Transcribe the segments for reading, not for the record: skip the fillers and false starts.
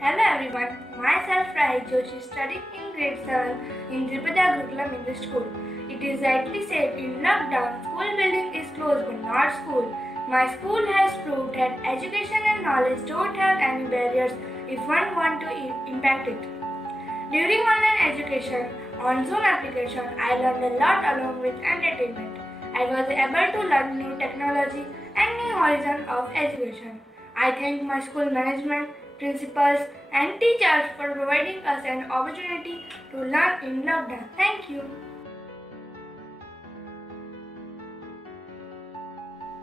Hello everyone, myself Rahil Joshi studying in grade 7 in Tripada Gurukulam English School. It is rightly said in lockdown, school building is closed but not school. My school has proved that education and knowledge don't have any barriers if one wants to impact it. During online education on Zoom application, I learned a lot along with entertainment. I was able to learn new technology and new horizon of education. I thank my school management, principals and teachers for providing us an opportunity to learn in lockdown. Thank you.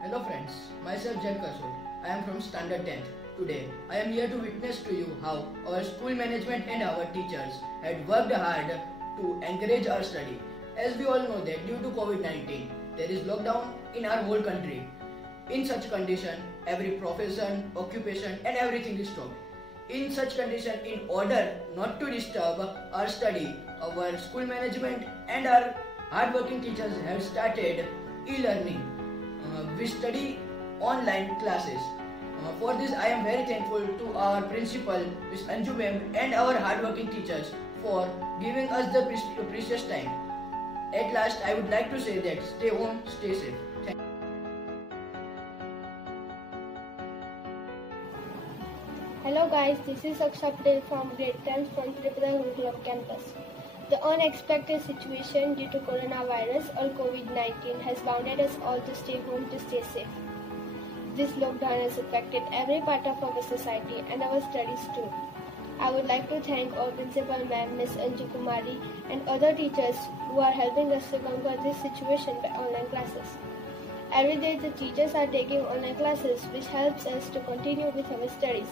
Hello friends, myself Jan Kasur. I am from Standard 10th. Today, I am here to witness to you how our school management and our teachers had worked hard to encourage our study. As we all know that due to COVID-19, there is lockdown in our whole country. In such condition, every profession, occupation and everything is stopped. In such condition, in order not to disturb our study, our school management and our hardworking teachers have started e-learning. We study online classes. For this, I am very thankful to our principal, Ms. Anju ma'am, and our hardworking teachers for giving us the precious time. At last, I would like to say that stay home, stay safe. Thank you. Hello guys, this is Aksha Patel from grade 10 from Tripada Gurukulam campus. The unexpected situation due to coronavirus or COVID-19 has bounded us all to stay home to stay safe. This lockdown has affected every part of our society and our studies too. I would like to thank our principal ma'am, Ms. Anju Kumari, and other teachers who are helping us to conquer this situation by online classes. Every day the teachers are taking online classes, which helps us to continue with our studies.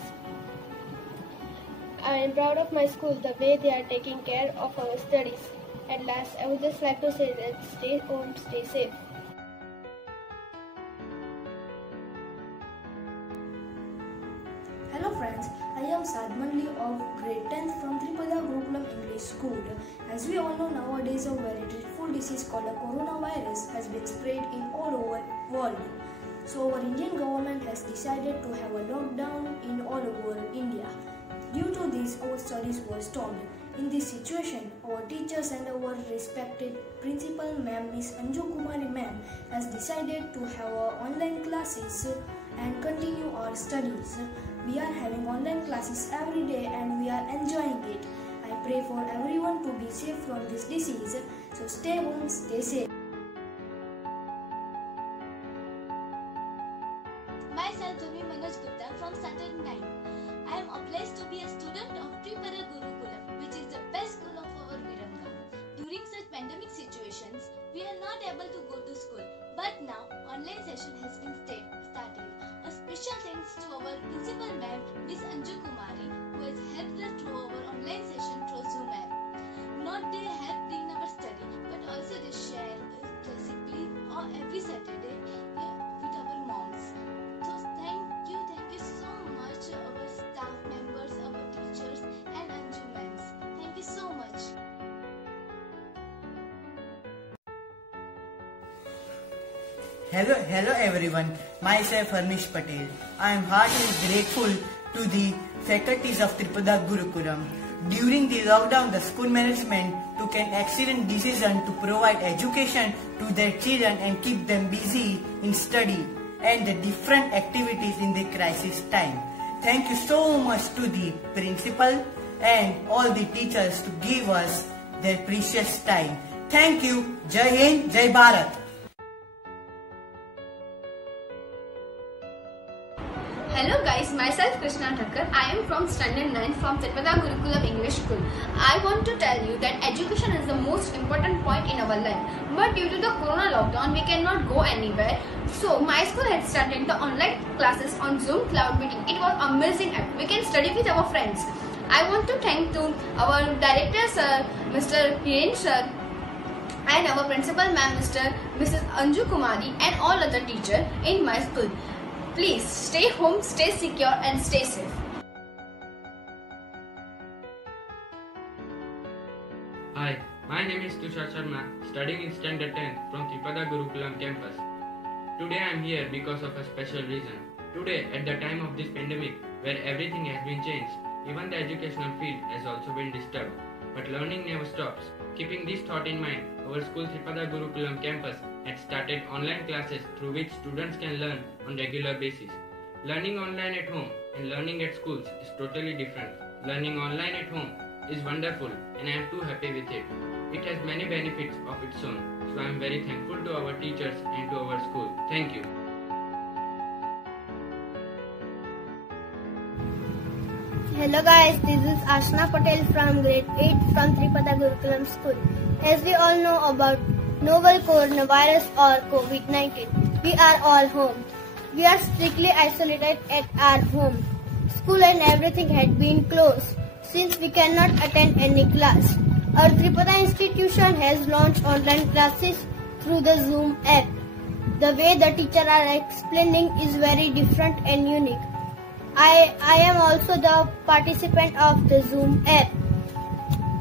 I am proud of my school the way they are taking care of our studies. At last, I would just like to say that stay home, stay safe. Hello friends, I am Sadmanli of grade 10th from Tripada Gurukulam English School. As we all know nowadays, a very dreadful disease called a coronavirus has been spread in all over world. So our Indian government has decided to have a lockdown in all over India. Due to this, our studies were stopped. In this situation, our teachers and our respected principal ma'am, Ms. Anju Kumari ma'am, has decided to have our online classes and continue our studies. We are having online classes every day and we are enjoying it. I pray for everyone to be safe from this disease. So stay home, stay safe. Myself, Dhumi Manoj Gupta from Standard 9. I am obliged to be a student of Tripada Gurukulam, which is the best school of our Viranga. During such pandemic situations, we are not able to go to school, but now online session has been started. A special thanks to our principal ma'am, Ms. Anju Kumari, who has helped us through our online session through Zoom app. Not they help in our study, but also they share recipes or every Saturday with our moms. So thank you so much our staff members, our teachers and Anju ma'ams. Thank you so much. Hello everyone, myself Harnish Patel. I am heartily grateful to the faculties of Tripada Gurukulam. During the lockdown, the school management took an excellent decision to provide education to their children and keep them busy in study and the different activities in the crisis time. Thank you so much to the principal and all the teachers to give us their precious time. Thank you. Jai Hind, Jai Bharat. Hello guys, myself Krishna Thakkar. I am from Standard 9 from Tripada Gurukulam English School. I want to tell you that education is the most important point in our life. But due to the corona lockdown, we cannot go anywhere. So my school had started the online classes on Zoom Cloud Meeting. It was amazing app. We can study with our friends. I want to thank to our director sir, Mr. Hiren sir, and our principal ma'am, Mrs. Anju Kumari, and all other teachers in my school. Please stay home, stay secure and stay safe. Hi, my name is Tushar Sharma, studying in Standard 10 from Tripada Gurukulam campus. Today I am here because of a special reason. Today, at the time of this pandemic, where everything has been changed, Even the educational field has also been disturbed. But learning never stops. Keeping this thought in mind, our school Tripada Gurukulam campus had started online classes through which students can learn on regular basis. Learning online at home and learning at schools is totally different. Learning online at home is wonderful and I am too happy with it. It has many benefits of its own, so I am very thankful to our teachers and to our school. Thank you. Hello guys, this is Ashna Patel from grade 8 from Tripada Gurukulam School. As we all know about novel coronavirus or COVID-19, we are all home. We are strictly isolated at our home. School and everything had been closed since we cannot attend any class. Our Tripada institution has launched online classes through the Zoom app. The way the teachers are explaining is very different and unique. I am also the participant of the Zoom app.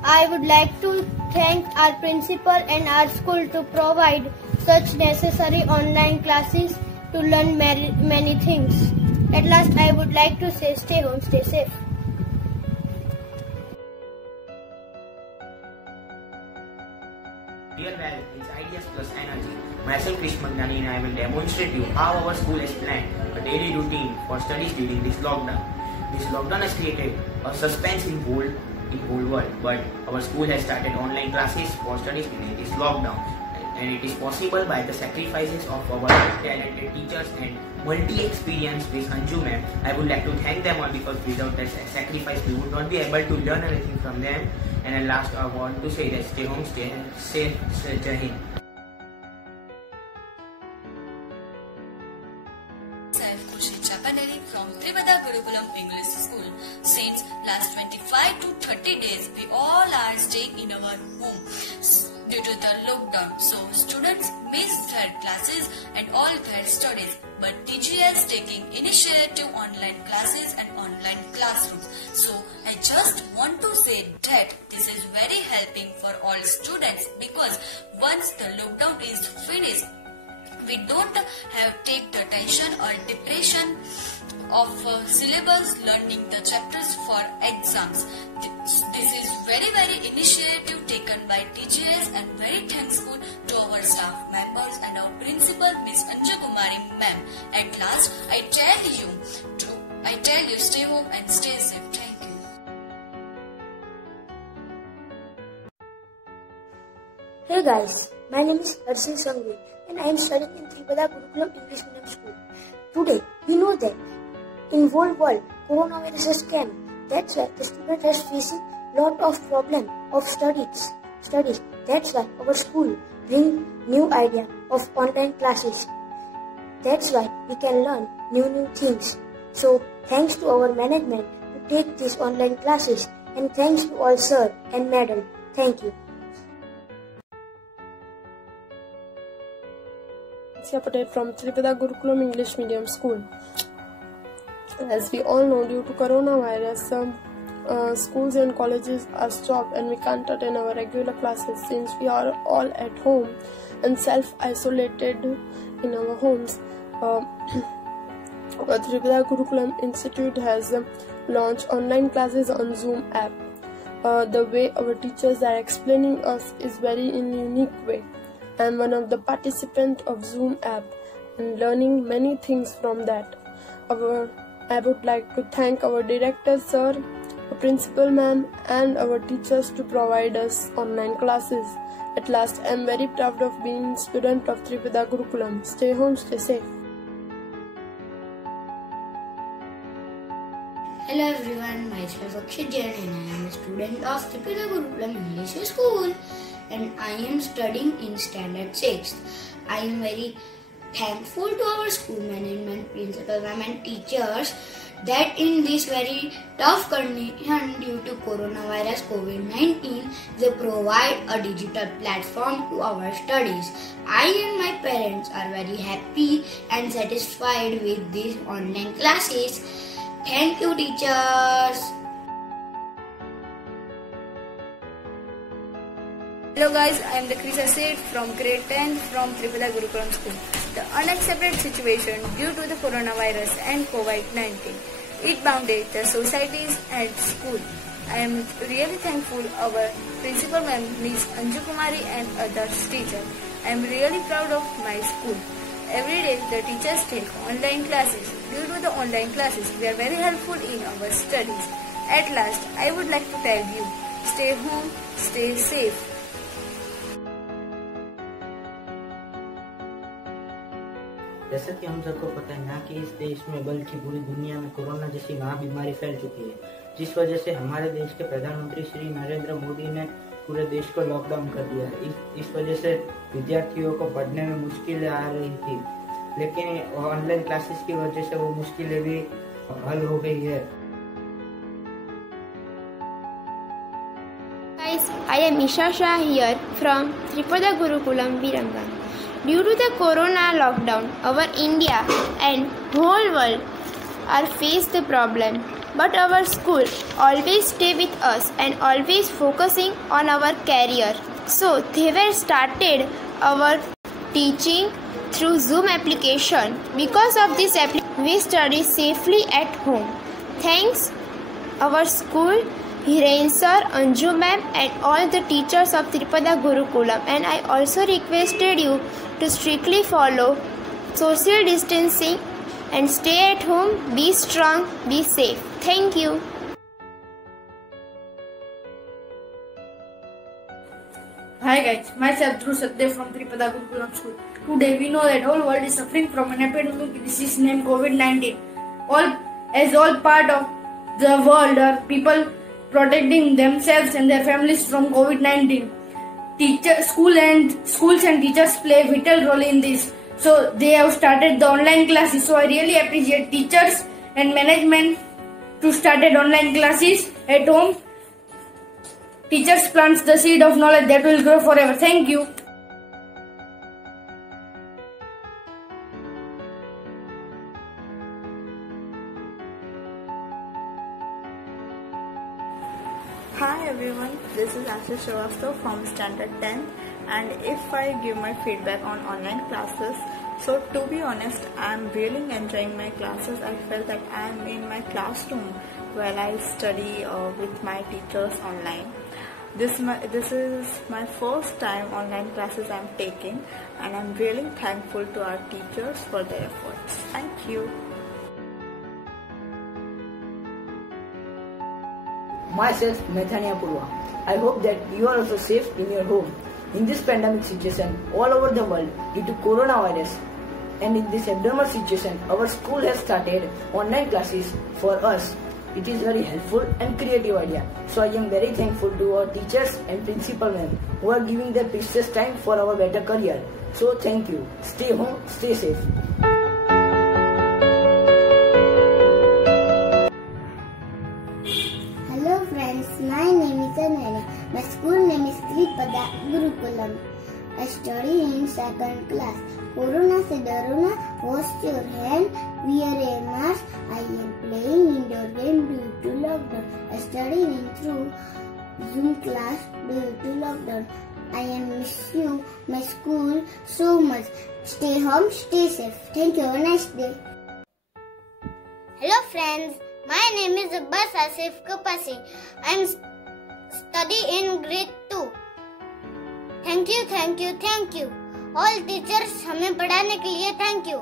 I would like to thank our principal and our school to provide such necessary online classes to learn many things. At last, I would like to say stay home, stay safe. Real value is ideas plus energy. Myself, Krish Magdani, and I will demonstrate you how our school has planned a daily routine for studies during this lockdown. This lockdown has created a suspense in whole world, but our school has started online classes for studies during this lockdown. And it is possible by the sacrifices of our talented teachers and multi-experienced Ms. Anju ma'am. I would like to thank them all because without that sacrifice we would not be able to learn anything from them. And at last I want to say that stay home, stay safe, Jai Hind. From Tripada Gurukulam English School. Since last 25 to 30 days, we all are staying in our home due to the lockdown. So students miss their classes and all their studies. But TGS taking initiative online classes and online classrooms. So I just want to say that this is very helping for all students because once the lockdown is finished, we don't have take the tension or depression of syllabus learning the chapters for exams. This is very initiative taken by TGS and very thankful to our staff members and our principal Ms. Anju Kumari ma'am. At last, I tell you stay home and stay safe. Thank you. Hey guys, my name is Harshil Sangvi and I am studying in Tripada Gurukulam English Medium School. Today, we know that in whole world, coronavirus has come. That's why the student has facing lot of problem of studies. That's why our school bring new idea of online classes. That's why we can learn new things. So thanks to our management to take these online classes and thanks to all sir and madam. Thank you. Patel from Tripada Gurukulam English Medium School. As we all know, due to coronavirus, schools and colleges are stopped and we can't attend our regular classes since we are all at home and self-isolated in our homes. Tripada Gurukulam Institute has launched online classes on Zoom app. The way our teachers are explaining us is very in unique way. I am one of the participants of Zoom app and learning many things from that. I would like to thank our director sir, our principal ma'am and our teachers to provide us online classes. At last, I am very proud of being a student of Tripada Gurukulam. Stay home, stay safe. Hello everyone, myself Akshay Jain and I am a student of Tripada Gurukulam English School and I am studying in Standard 6th. I am very thankful to our school management, principal ma'am and teachers that in this very tough condition due to coronavirus COVID-19, they provide a digital platform to our studies. I and my parents are very happy and satisfied with these online classes. Thank you, teachers. Hello guys, I am the Chris Asad from grade 10 from Tripada Gurukulam School. The unaccepted situation due to the coronavirus and COVID-19. It bounded the societies at school. I am really thankful our principal ma'am, Ms. Anju Kumari and others teachers. I am really proud of my school. Every day the teachers take online classes. Due to the online classes, we are very helpful in our studies. At last, I would like to tell you, stay home, stay safe. जैसा कि हम सबको पता है, ना कि इस देश में बल्कि पूरी दुनिया में कोरोना जैसी महा बीमारी फैल चुकी है, जिस वजह से हमारे देश के प्रधानमंत्री श्री नरेंद्र मोदी ने पूरे देश को लॉकडाउन कर दिया है। इस वजह से विद्यार्थियों को पढ़ने में मुश्किलें आ रही थी, लेकिन ऑनलाइन क्लासेस की वजह से वो मुश्किलें भी हल हो गई है। Guys, I am Isha Shah here from Tripada Gurukulam, Viramgam. Due to the corona lockdown, our India and whole world are faced the problem. But our school always stay with us and always focusing on our career. So they were started our teaching through Zoom application. Because of this application, we study safely at home. Thanks our school, Hiren sir, Anju ma'am and all the teachers of Tripada Gurukulam. And I also requested you to strictly follow social distancing and stay at home, be strong, be safe. Thank you. Hi guys, myself Dhruv Satdev from Tripada Gurukulam School. Today we know that whole world is suffering from an epidemic disease named COVID-19. All part of the world are people protecting themselves and their families from COVID-19. Schools and teachers play a vital role in this. So they have started the online classes. So I really appreciate teachers and management to started online classes at home. Teachers plants the seed of knowledge that will grow forever. Thank you. Hi everyone, this is Ashish Srivastava from Standard 10, and if I give my feedback on online classes, so to be honest, I am really enjoying my classes. I felt that I am in my classroom while I study with my teachers online. This is my first time online classes I am taking, and I am really thankful to our teachers for their efforts. Thank you. Myself, Nathania Purva. I hope that you are also safe in your home. In this pandemic situation all over the world due to coronavirus, and in this abnormal situation, our school has started online classes for us. It is very helpful and creative idea. So I am very thankful to our teachers and principal ma'am who are giving their precious time for our better career. So thank you. Stay home, stay safe. Hello friends, my name is Ananya. My school name is Tripada Gurukulam. I study in 2nd class. Corona se डरो ना, wash your hand, wear a mask. I am playing indoor game due to lockdown. I study in through Zoom class due to lockdown. I am miss you, my school, so much. Stay home, stay safe. Thank you. Have a nice day. Hello friends, my name is Abbas Asif Kapasi. I am studying in grade 2. Thank you, thank you, thank you. All teachers हमें पढ़ाने के लिए thank you.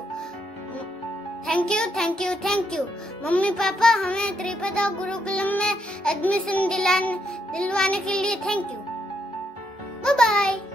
Thank you, thank you, thank you. Mummy papa हमें त्रिपदा गुरुकुलम में admission दिलवाने के लिए thank you. Bye bye.